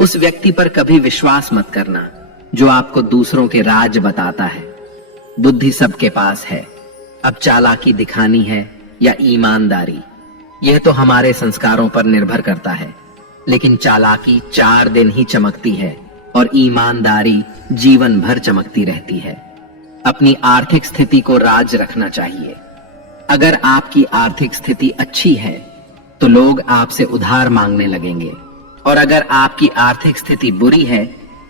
उस व्यक्ति पर कभी विश्वास मत करना जो आपको दूसरों के राज बताता है। बुद्धि सबके पास है, अब चालाकी दिखानी है या ईमानदारी, यह तो हमारे संस्कारों पर निर्भर करता है। लेकिन चालाकी 4 दिन ही चमकती है और ईमानदारी जीवन भर चमकती रहती है। अपनी आर्थिक स्थिति को राज रखना चाहिए। अगर आपकी आर्थिक स्थिति अच्छी है तो लोग आपसे उधार मांगने लगेंगे, और अगर आपकी आर्थिक स्थिति बुरी है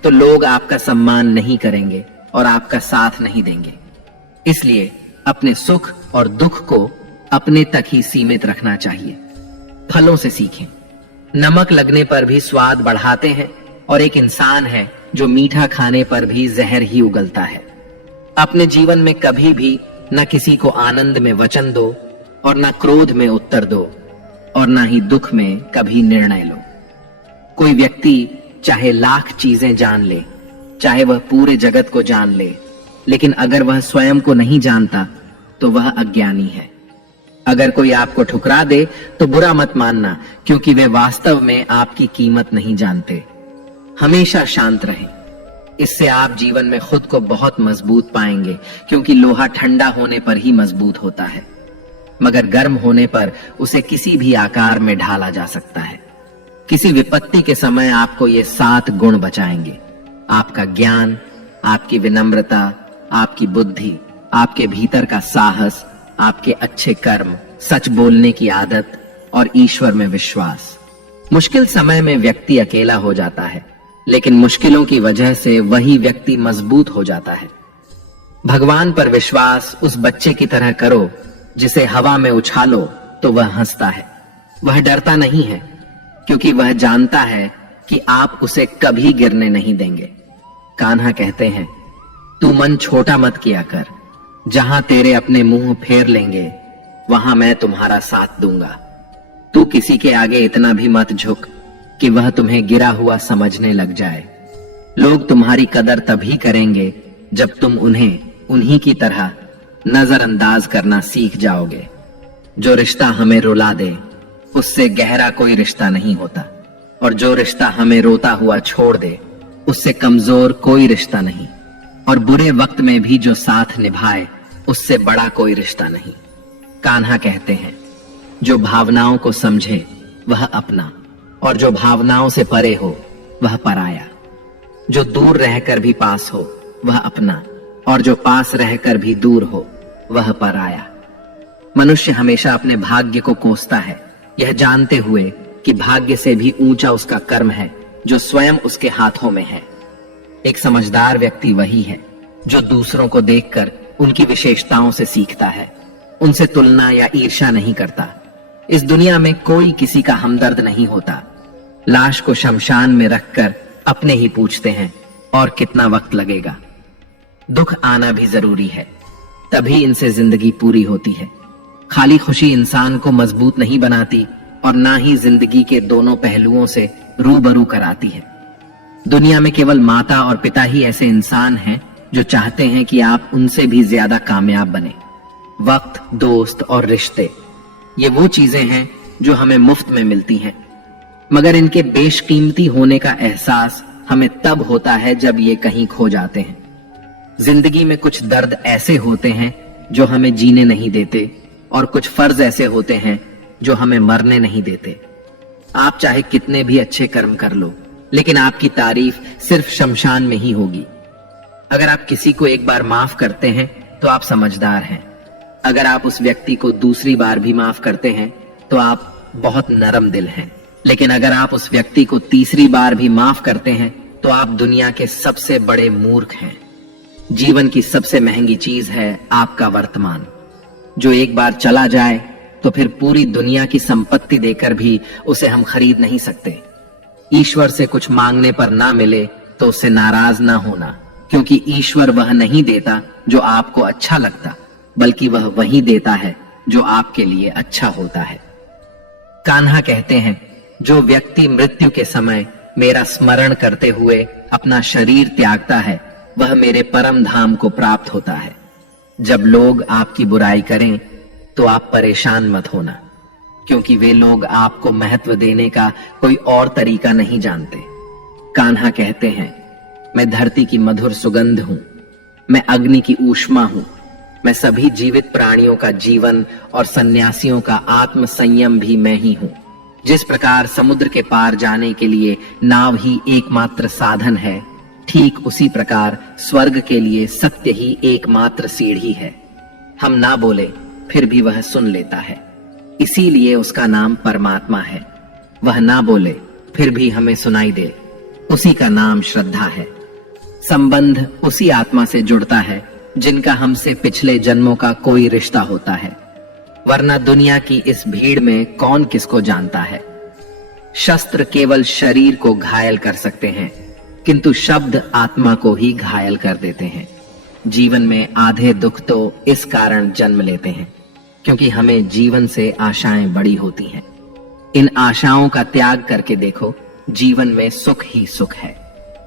तो लोग आपका सम्मान नहीं करेंगे और आपका साथ नहीं देंगे। इसलिए अपने सुख और दुख को अपने तक ही सीमित रखना चाहिए। फलों से सीखें। नमक लगने पर भी स्वाद बढ़ाते हैं, और एक इंसान है जो मीठा खाने पर भी जहर ही उगलता है। अपने जीवन में कभी भी न किसी को आनंद में वचन दो और न क्रोध में उत्तर दो, और न ही दुख में कभी निर्णय लो। कोई व्यक्ति चाहे लाख चीजें जान ले, चाहे वह पूरे जगत को जान ले, लेकिन अगर वह स्वयं को नहीं जानता तो वह अज्ञानी है। अगर कोई आपको ठुकरा दे तो बुरा मत मानना, क्योंकि वे वास्तव में आपकी कीमत नहीं जानते। हमेशा शांत रहें। इससे आप जीवन में खुद को बहुत मजबूत पाएंगे, क्योंकि लोहा ठंडा होने पर ही मजबूत होता है, मगर गर्म होने पर उसे किसी भी आकार में ढाला जा सकता है। किसी विपत्ति के समय आपको ये 7 गुण बचाएंगे: आपका ज्ञान, आपकी विनम्रता, आपकी बुद्धि, आपके भीतर का साहस, आपके अच्छे कर्म, सच बोलने की आदत और ईश्वर में विश्वास। मुश्किल समय में व्यक्ति अकेला हो जाता है, लेकिन मुश्किलों की वजह से वही व्यक्ति मजबूत हो जाता है। भगवान पर विश्वास उस बच्चे की तरह करो जिसे हवा में उछालो तो वह हंसता है। वह डरता नहीं है, क्योंकि वह जानता है कि आप उसे कभी गिरने नहीं देंगे। कान्हा कहते हैं, तू मन छोटा मत किया कर, जहां तेरे अपने मुंह फेर लेंगे वहां मैं तुम्हारा साथ दूंगा। तू किसी के आगे इतना भी मत झुक कि वह तुम्हें गिरा हुआ समझने लग जाए। लोग तुम्हारी कदर तभी करेंगे जब तुम उन्हें उन्हीं की तरह नजरअंदाज करना सीख जाओगे। जो रिश्ता हमें रुला दे उससे गहरा कोई रिश्ता नहीं होता, और जो रिश्ता हमें रोता हुआ छोड़ दे उससे कमजोर कोई रिश्ता नहीं, और बुरे वक्त में भी जो साथ निभाए उससे बड़ा कोई रिश्ता नहीं। कान्हा कहते हैं, जो भावनाओं को समझे वह अपना, और जो भावनाओं से परे हो वह पराया। जो दूर रहकर भी पास हो वह अपना, और जो पास रहकर भी दूर हो वह पराया। मनुष्य हमेशा अपने भाग्य को कोसता है, यह जानते हुए कि भाग्य से भी ऊंचा उसका कर्म है जो स्वयं उसके हाथों में है। एक समझदार व्यक्ति वही है जो दूसरों को देखकर उनकी विशेषताओं से सीखता है, उनसे तुलना या ईर्ष्या नहीं करता। इस दुनिया में कोई किसी का हमदर्द नहीं होता। लाश को शमशान में रखकर अपने ही पूछते हैं, और कितना वक्त लगेगा। दुख आना भी जरूरी है, तभी इनसे जिंदगी पूरी होती है। खाली खुशी इंसान को मजबूत नहीं बनाती, और ना ही जिंदगी के दोनों पहलुओं से रूबरू कराती है। दुनिया में केवल माता और पिता ही ऐसे इंसान हैं जो चाहते हैं कि आप उनसे भी ज्यादा कामयाब बने। वक्त, दोस्त और रिश्ते, ये वो चीजें हैं जो हमें मुफ्त में मिलती हैं, मगर इनके बेशकीमती होने का एहसास हमें तब होता है जब ये कहीं खो जाते हैं। जिंदगी में कुछ दर्द ऐसे होते हैं जो हमें जीने नहीं देते, और कुछ फर्ज ऐसे होते हैं जो हमें मरने नहीं देते। आप चाहे कितने भी अच्छे कर्म कर लो, लेकिन आपकी तारीफ सिर्फ शमशान में ही होगी। अगर आप किसी को एक बार माफ करते हैं तो आप समझदार हैं। अगर आप उस व्यक्ति को दूसरी बार भी माफ करते हैं तो आप बहुत नरम दिल हैं। लेकिन अगर आप उस व्यक्ति को तीसरी बार भी माफ करते हैं तो आप दुनिया के सबसे बड़े मूर्ख हैं। जीवन की सबसे महंगी चीज है आपका वर्तमान, जो एक बार चला जाए तो फिर पूरी दुनिया की संपत्ति देकर भी उसे हम खरीद नहीं सकते। ईश्वर से कुछ मांगने पर ना मिले तो उससे नाराज ना होना, क्योंकि ईश्वर वह नहीं देता जो आपको अच्छा लगता, बल्कि वह वही देता है जो आपके लिए अच्छा होता है। कान्हा कहते हैं, जो व्यक्ति मृत्यु के समय मेरा स्मरण करते हुए अपना शरीर त्यागता है, वह मेरे परम धाम को प्राप्त होता है। जब लोग आपकी बुराई करें तो आप परेशान मत होना, क्योंकि वे लोग आपको महत्व देने का कोई और तरीका नहीं जानते। कान्हा कहते हैं, मैं धरती की मधुर सुगंध हूं, मैं अग्नि की ऊष्मा हूं, मैं सभी जीवित प्राणियों का जीवन और सन्यासियों का आत्म संयम भी मैं ही हूं। जिस प्रकार समुद्र के पार जाने के लिए नाव ही एकमात्र साधन है, ठीक उसी प्रकार स्वर्ग के लिए सत्य ही एकमात्र सीढ़ी है। हम ना बोले फिर भी वह सुन लेता है, इसीलिए उसका नाम परमात्मा है। वह ना बोले फिर भी हमें सुनाई दे, उसी का नाम श्रद्धा है। संबंध उसी आत्मा से जुड़ता है जिनका हमसे पिछले जन्मों का कोई रिश्ता होता है, वरना दुनिया की इस भीड़ में कौन किसको जानता है। शस्त्र केवल शरीर को घायल कर सकते हैं, किंतु शब्द आत्मा को ही घायल कर देते हैं। जीवन में आधे दुख तो इस कारण जन्म लेते हैं क्योंकि हमें जीवन से आशाएं बड़ी होती हैं। इन आशाओं का त्याग करके देखो, जीवन में सुख ही सुख है।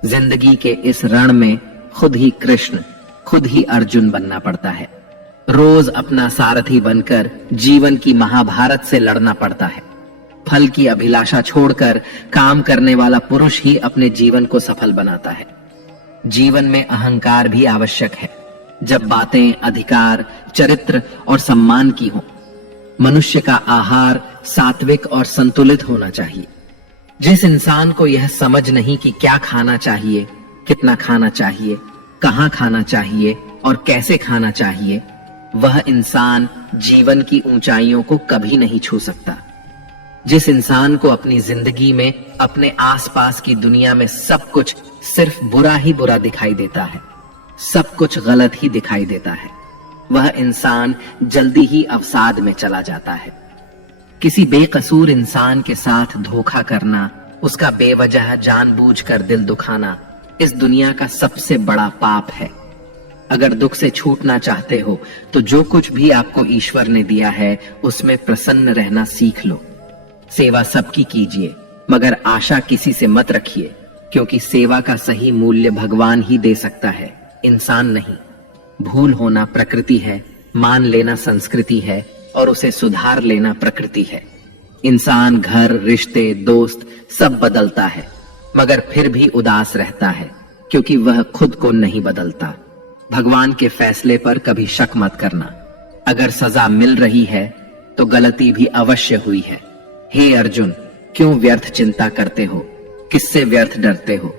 जिंदगी के इस रण में खुद ही कृष्ण, खुद ही अर्जुन बनना पड़ता है। रोज अपना सारथी बनकर जीवन की महाभारत से लड़ना पड़ता है। फल की अभिलाषा छोड़कर काम करने वाला पुरुष ही अपने जीवन को सफल बनाता है। जीवन में अहंकार भी आवश्यक है, जब बातें अधिकार, चरित्र और सम्मान की हों। मनुष्य का आहार सात्विक और संतुलित होना चाहिए। जिस इंसान को यह समझ नहीं कि क्या खाना चाहिए, कितना खाना चाहिए, कहां खाना चाहिए और कैसे खाना चाहिए, वह इंसान जीवन की ऊंचाइयों को कभी नहीं छू सकता। जिस इंसान को अपनी जिंदगी में अपने आसपास की दुनिया में सब कुछ सिर्फ बुरा ही बुरा दिखाई देता है, सब कुछ गलत ही दिखाई देता है, वह इंसान जल्दी ही अवसाद में चला जाता है। किसी बेकसूर इंसान के साथ धोखा करना, उसका बेवजह जानबूझकर दिल दुखाना इस दुनिया का सबसे बड़ा पाप है। अगर दुख से छूटना चाहते हो तो जो कुछ भी आपको ईश्वर ने दिया है उसमें प्रसन्न रहना सीख लो। सेवा सबकी कीजिए, मगर आशा किसी से मत रखिए, क्योंकि सेवा का सही मूल्य भगवान ही दे सकता है, इंसान नहीं। भूल होना प्रकृति है, मान लेना संस्कृति है और उसे सुधार लेना प्रकृति है। इंसान घर, रिश्ते, दोस्त सब बदलता है, मगर फिर भी उदास रहता है, क्योंकि वह खुद को नहीं बदलता। भगवान के फैसले पर कभी शक मत करना। अगर सजा मिल रही है तो गलती भी अवश्य हुई है। हे अर्जुन, क्यों व्यर्थ चिंता करते हो? किससे व्यर्थ डरते हो?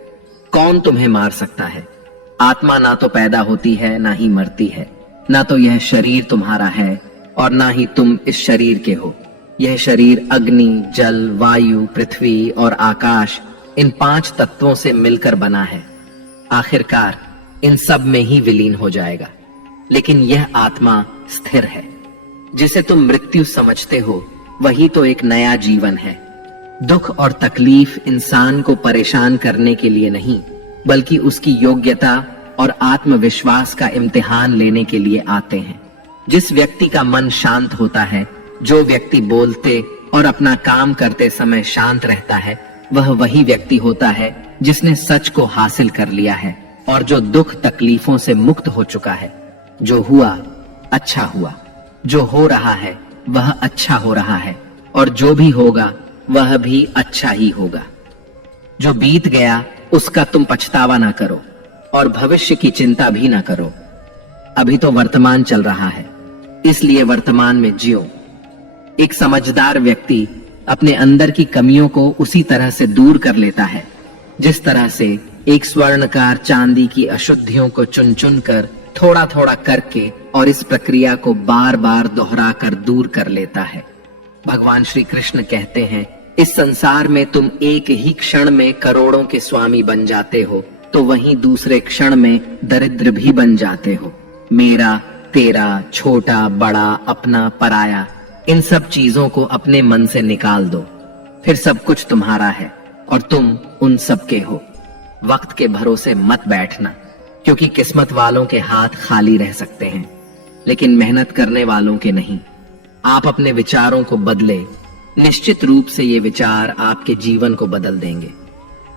कौन तुम्हें मार सकता है? आत्मा ना तो पैदा होती है, ना ही मरती है। ना तो यह शरीर तुम्हारा है और ना ही तुम इस शरीर के हो। यह शरीर अग्नि, जल, वायु, पृथ्वी और आकाश, इन 5 तत्वों से मिलकर बना है। आखिरकार इन सब में ही विलीन हो जाएगा। लेकिन यह आत्मा स्थिर है। जिसे तुम मृत्यु समझते हो वही तो एक नया जीवन है। दुख और तकलीफ इंसान को परेशान करने के लिए नहीं, बल्कि उसकी योग्यता और आत्मविश्वास का इम्तिहान लेने के लिए आते हैं। जिस व्यक्ति का मन शांत होता है, जो व्यक्ति बोलते और अपना काम करते समय शांत रहता है, वह वही व्यक्ति होता है जिसने सच को हासिल कर लिया है और जो दुख तकलीफों से मुक्त हो चुका है। जो हुआ अच्छा हुआ, जो हो रहा है वह अच्छा हो रहा है और जो भी होगा वह भी अच्छा ही होगा। जो बीत गया उसका तुम पछतावा ना करो और भविष्य की चिंता भी ना करो। अभी तो वर्तमान चल रहा है, इसलिए वर्तमान में जियो। एक समझदार व्यक्ति अपने अंदर की कमियों को उसी तरह से दूर कर लेता है जिस तरह से एक स्वर्णकार चांदी की अशुद्धियों को चुन चुन कर थोड़ा थोड़ा करके और इस प्रक्रिया को बार बार दोहरा कर दूर कर लेता है। भगवान श्री कृष्ण कहते हैं, इस संसार में तुम एक ही क्षण में करोड़ों के स्वामी बन जाते हो तो वहीं दूसरे क्षण में दरिद्र भी बन जाते हो। मेरा, तेरा, छोटा, बड़ा, अपना, पराया, इन सब चीजों को अपने मन से निकाल दो, फिर सब कुछ तुम्हारा है और तुम उन सब के हो। वक्त के भरोसे मत बैठना, क्योंकि किस्मत वालों के हाथ खाली रह सकते हैं, लेकिन मेहनत करने वालों के नहीं। आप अपने विचारों को बदले, निश्चित रूप से ये विचार आपके जीवन को बदल देंगे।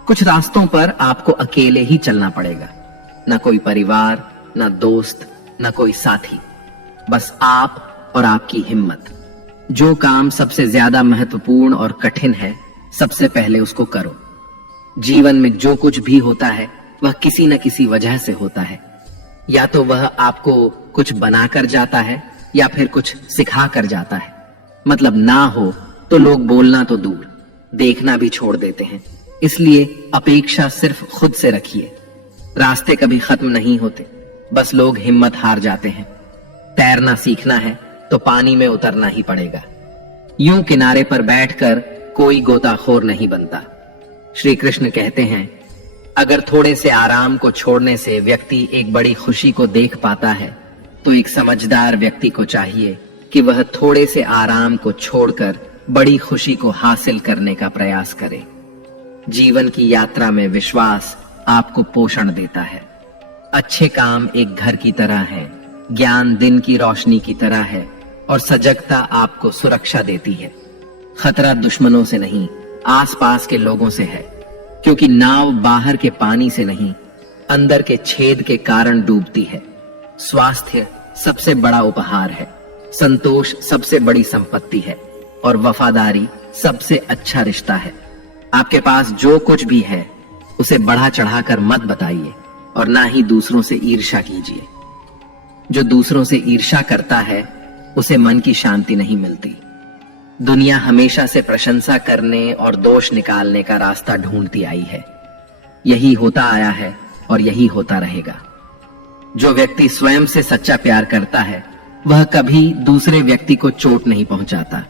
कुछ रास्तों पर आपको अकेले ही चलना पड़ेगा, न कोई परिवार, न दोस्त, न कोई साथी, बस आप और आपकी हिम्मत। जो काम सबसे ज्यादा महत्वपूर्ण और कठिन है, सबसे पहले उसको करो। जीवन में जो कुछ भी होता है वह किसी न किसी वजह से होता है। या तो वह आपको कुछ बनाकर जाता है या फिर कुछ सिखा कर जाता है। मतलब ना हो तो लोग बोलना तो दूर, देखना भी छोड़ देते हैं। इसलिए अपेक्षा सिर्फ खुद से रखिए। रास्ते कभी खत्म नहीं होते, बस लोग हिम्मत हार जाते हैं। तैरना सीखना है तो पानी में उतरना ही पड़ेगा। यूं किनारे पर बैठकर कोई गोताखोर नहीं बनता। श्री कृष्ण कहते हैं, अगर थोड़े से आराम को छोड़ने से व्यक्ति एक बड़ी खुशी को देख पाता है, तो एक समझदार व्यक्ति को चाहिए कि वह थोड़े से आराम को छोड़कर बड़ी खुशी को हासिल करने का प्रयास करे। जीवन की यात्रा में विश्वास आपको पोषण देता है। अच्छे काम एक घर की तरह है, ज्ञान दिन की रोशनी की तरह है और सजगता आपको सुरक्षा देती है। खतरा दुश्मनों से नहीं, आसपास के लोगों से है, क्योंकि नाव बाहर के पानी से नहीं, अंदर के छेद के कारण डूबती है। स्वास्थ्य सबसे बड़ा उपहार है, संतोष सबसे बड़ी संपत्ति है और वफादारी सबसे अच्छा रिश्ता है। आपके पास जो कुछ भी है उसे बढ़ा चढ़ाकर मत बताइए और ना ही दूसरों से ईर्ष्या कीजिए। जो दूसरों से ईर्ष्या करता है उसे मन की शांति नहीं मिलती। दुनिया हमेशा से प्रशंसा करने और दोष निकालने का रास्ता ढूंढती आई है। यही होता आया है और यही होता रहेगा। जो व्यक्ति स्वयं से सच्चा प्यार करता है वह कभी दूसरे व्यक्ति को चोट नहीं पहुंचाता।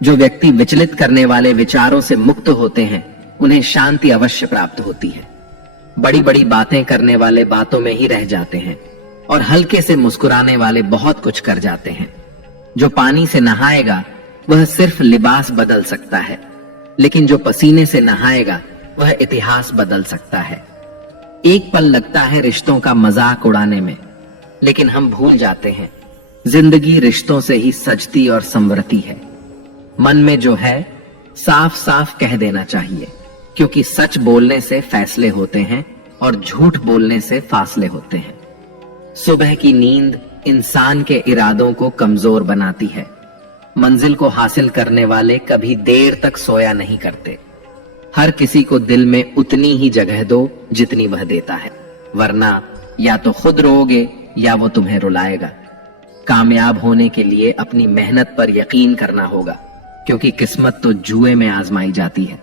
जो व्यक्ति विचलित करने वाले विचारों से मुक्त होते हैं उन्हें शांति अवश्य प्राप्त होती है। बड़ी बड़ी बातें करने वाले बातों में ही रह जाते हैं और हल्के से मुस्कुराने वाले बहुत कुछ कर जाते हैं। जो पानी से नहाएगा वह सिर्फ लिबास बदल सकता है, लेकिन जो पसीने से नहाएगा वह इतिहास बदल सकता है। एक पल लगता है रिश्तों का मजाक उड़ाने में, लेकिन हम भूल जाते हैं जिंदगी रिश्तों से ही सजती और संवरती है। मन में जो है साफ साफ कह देना चाहिए, क्योंकि सच बोलने से फैसले होते हैं और झूठ बोलने से फासले होते हैं। सुबह की नींद इंसान के इरादों को कमजोर बनाती है। मंजिल को हासिल करने वाले कभी देर तक सोया नहीं करते। हर किसी को दिल में उतनी ही जगह दो जितनी वह देता है, वरना या तो खुद रोओगे या वो तुम्हें रुलाएगा। कामयाब होने के लिए अपनी मेहनत पर यकीन करना होगा, क्योंकि किस्मत तो जुए में आजमाई जाती है।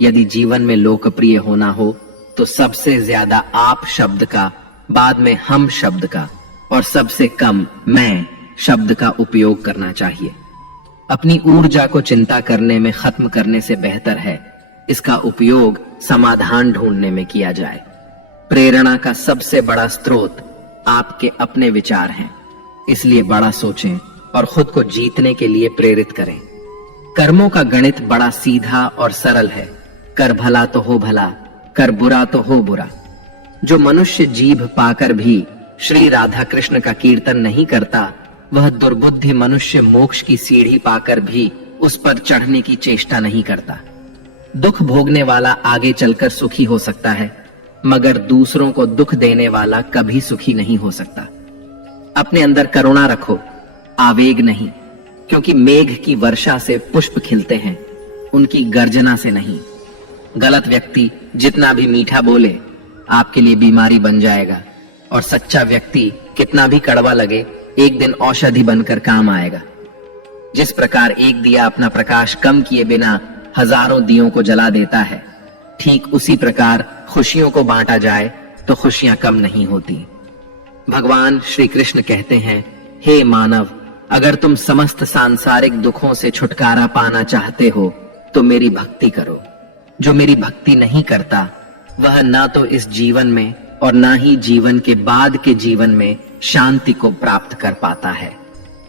यदि जीवन में लोकप्रिय होना हो तो सबसे ज्यादा आप शब्द का, बाद में हम शब्द का और सबसे कम मैं शब्द का उपयोग करना चाहिए। अपनी ऊर्जा को चिंता करने में खत्म करने से बेहतर है इसका उपयोग समाधान ढूंढने में किया जाए। प्रेरणा का सबसे बड़ा स्रोत आपके अपने विचार हैं, इसलिए बड़ा सोचें और खुद को जीतने के लिए प्रेरित करें। कर्मों का गणित बड़ा सीधा और सरल है। कर भला तो हो भला, कर बुरा तो हो बुरा। जो मनुष्य जीभ पाकर भी श्री राधा कृष्ण का कीर्तन नहीं करता, वह दुर्बुद्धि मनुष्य मोक्ष की सीढ़ी पाकर भी उस पर चढ़ने की चेष्टा नहीं करता। दुख भोगने वाला आगे चलकर सुखी हो सकता है, मगर दूसरों को दुख देने वाला कभी सुखी नहीं हो सकता। अपने अंदर करुणा रखो, आवेग नहीं, क्योंकि मेघ की वर्षा से पुष्प खिलते हैं, उनकी गर्जना से नहीं। गलत व्यक्ति जितना भी मीठा बोले आपके लिए बीमारी बन जाएगा, और सच्चा व्यक्ति कितना भी कड़वा लगे एक दिन औषधि बनकर काम आएगा। जिस प्रकार एक दिया अपना प्रकाश कम किए बिना हजारों दियों को जला देता है, ठीक उसी प्रकार खुशियों को बांटा जाए तो खुशियां कम नहीं होती। भगवान श्री कृष्ण कहते हैं, हे मानव, अगर तुम समस्त सांसारिक दुखों से छुटकारा पाना चाहते हो तो मेरी भक्ति करो। जो मेरी भक्ति नहीं करता वह ना तो इस जीवन में और ना ही जीवन के बाद के जीवन में शांति को प्राप्त कर पाता है।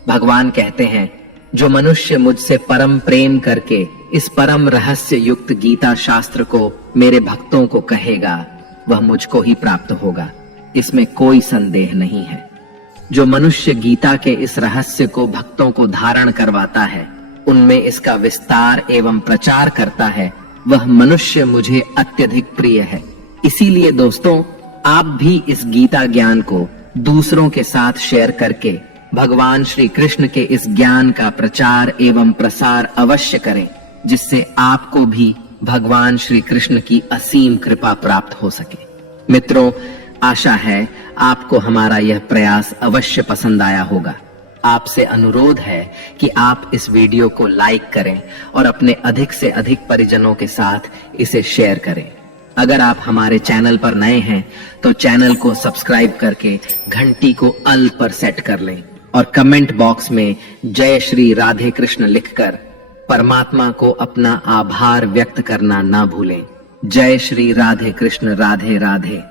भगवान कहते हैं, जो मनुष्य मुझसे परम प्रेम करके इस परम रहस्य युक्त गीता शास्त्र को मेरे भक्तों को कहेगा, वह मुझको ही प्राप्त होगा, इसमें कोई संदेह नहीं है। जो मनुष्य गीता के इस रहस्य को भक्तों को धारण करवाता है, उनमें इसका विस्तार एवं प्रचार करता है, वह मनुष्य मुझे अत्यधिक प्रिय है। इसीलिए दोस्तों, आप भी इस गीता ज्ञान को दूसरों के साथ शेयर करके भगवान श्री कृष्ण के इस ज्ञान का प्रचार एवं प्रसार अवश्य करें, जिससे आपको भी भगवान श्री कृष्ण की असीम कृपा प्राप्त हो सके। मित्रों, आशा है आपको हमारा यह प्रयास अवश्य पसंद आया होगा। आपसे अनुरोध है कि आप इस वीडियो को लाइक करें और अपने अधिक से अधिक परिजनों के साथ इसे शेयर करें। अगर आप हमारे चैनल पर नए हैं तो चैनल को सब्सक्राइब करके घंटी को अल पर सेट कर लें और कमेंट बॉक्स में जय श्री राधे कृष्ण लिखकर परमात्मा को अपना आभार व्यक्त करना ना भूलें। जय श्री राधे कृष्ण, राधे राधे।